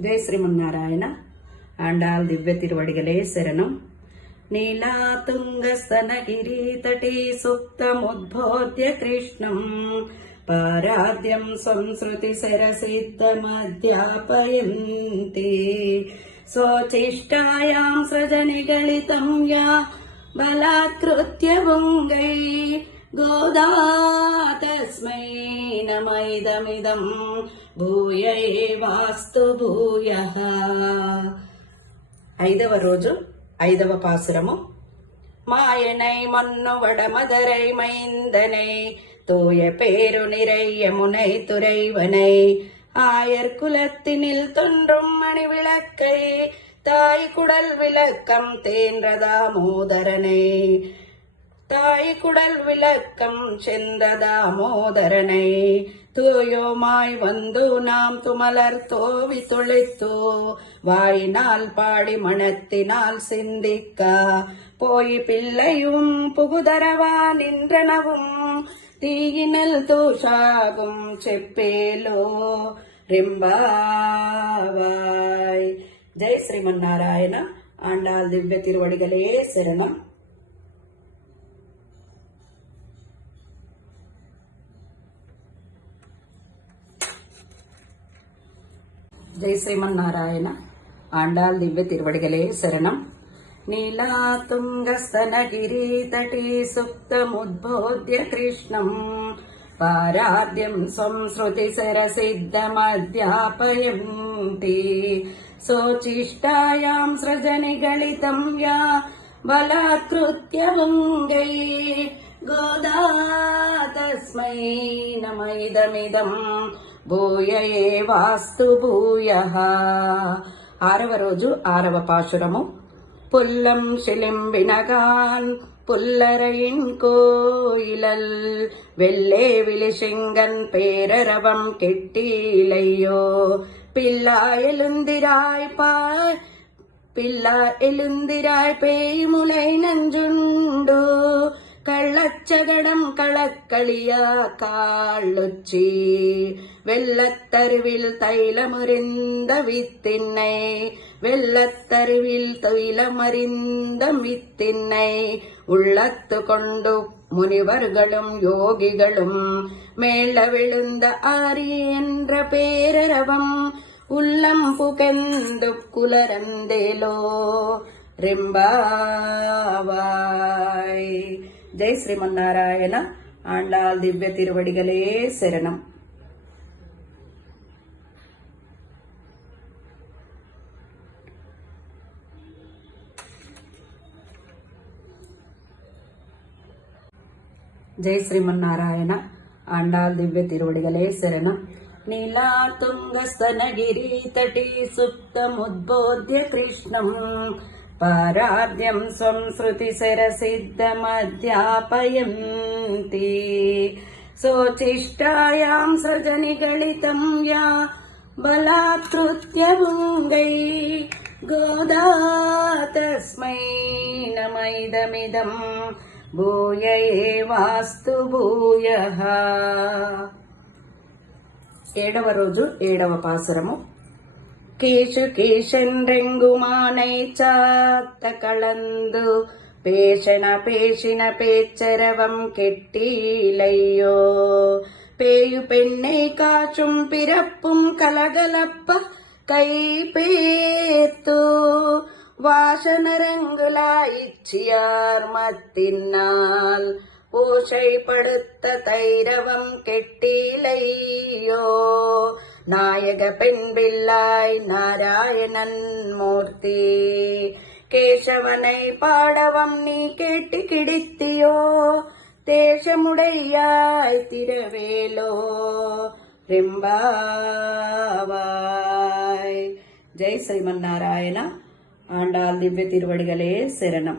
జై శ్రీమన్నారాయణ. ఆండాల్ దివ్య తిరువడిగలే శరణం. నీలాతుంగస్తనగిరీతటీ సుప్తముద్బోధ్య కృష్ణం పారాద్యం సంస్కృతి శరసిద్ధమధ్యాపయంతి స్వచిష్టాయాం సృజనిగళితం యా బలాత్కృత్య భుంగై గోదా తస్మై నమైదమిదం భూయ ఏవాస్తు భూయః. 5వ రోజు 5వ పాసురము. మాయనై మన్ను వడమదరై மைந்தனை தூய பேரு நிறையமுனை துறைவனை ஆயர் குலத்தினில் தோன்றும் மணி விளக்கை தாய் குடல் விளக்கம் தேன்றதாமோதரனை தாய் குடல் விளக்கம் சென்றதாமோதரனை தூயோமாய் வந்து நாம் துமலர் தோவி தொழித்து வாயினால் பாடி மனத்தினால் சிந்திக்க போய் பிள்ளையும் புகுதரவா நின்றனவும் తీగినల్ తోషాగం చెప్పేలో రింబావాయ్. జై శ్రీమన్నారాయణ. ఆండాల్ దివ్య తిరువడిగలే శరణం. జై శ్రీమన్నారాయణ. ఆండాల్ దివ్య తిరువడిగలే శరణం. నీలాతుంగస్తనగిరీతటీ సుప్తముద్బోధ్య కృష్ణం పారాద్యం సంస్కృతి శరసిద్ధమధ్యాపయంతి సోచిష్టాయాం సృజనిగళితం యా బలాత్కృత్య భుంగై గోదా తస్మై నమైదమిదం భూయ ఏవాస్తు భూయః. 6వ రోజు 6వ పాశురము. புல்லம் சிலிம்பினகான் புல்லரையின் கோயிலல் வெள்ளே விழிசெங்கன் பேரரவம் கெட்டிலையோ பில்லா எழுந்திராய் பேய்முலை நஞ்சுண்டு கள்ளச்சகடம் களக்களியா காளுச்சி வெள்ளத்தருவில் தைலமுறிந்த வித்தின்னை வெள்ளத்தருவில் தைலமறிந்த வித்தின்னை உள்ளத்து கொண்டு முனிவர்களும் யோகிகளும் மேல விழுந்த ஆரி என்ற பேரரவம் உள்ளம் புகந்து குலரந்தேலோ రింబావాయ్. జై శ్రీమన్నారాయణ. ఆండాల్ దివ్య తిరువడిగలే శరణం. జై శ్రీమన్నారాయణ. ఆండాల్ దివ్య తిరువడిగలే శరణం. నీలాతుంగస్తనగిరీతటీ సుప్తముద్బోధ్య కృష్ణం పారాద్యం సంస్కృతి శరసిద్ధమధ్యాపయంతి సోచిష్టాయాం సృజనిగళితం యా బలాత్కృత్య భుంగై గోదా తస్మై నమైదమిదం భూయ ఏవాస్తు భూయః. 7వ రోజు 7వ పాసురము. కేశు కేశెండ్రెంగుమానై చాత్త కళందు పేషిన పేచ్చరవం கெட்டிலையோ பேயு பெண்ணை காற்றும் பிறப்பும் கலகலப்ப கைபேத்து வாசனரங்குலா இச்சியார் மத்தினால் பூஷைப்படுத்த தைரவம் கெட்டிலையோ நாயக பெண் பிள்ளாய் நாராயணன் மூர்த்தி கேசவனை பாடவம் நீ கேட்டு கிடித்தியோ தேசமுடையாய் திரவேலோ రింబావాయ్. జై శ్రీమన్నారాయణ. ఆండాల్ దివ్య తిరువడిగలే శరణం.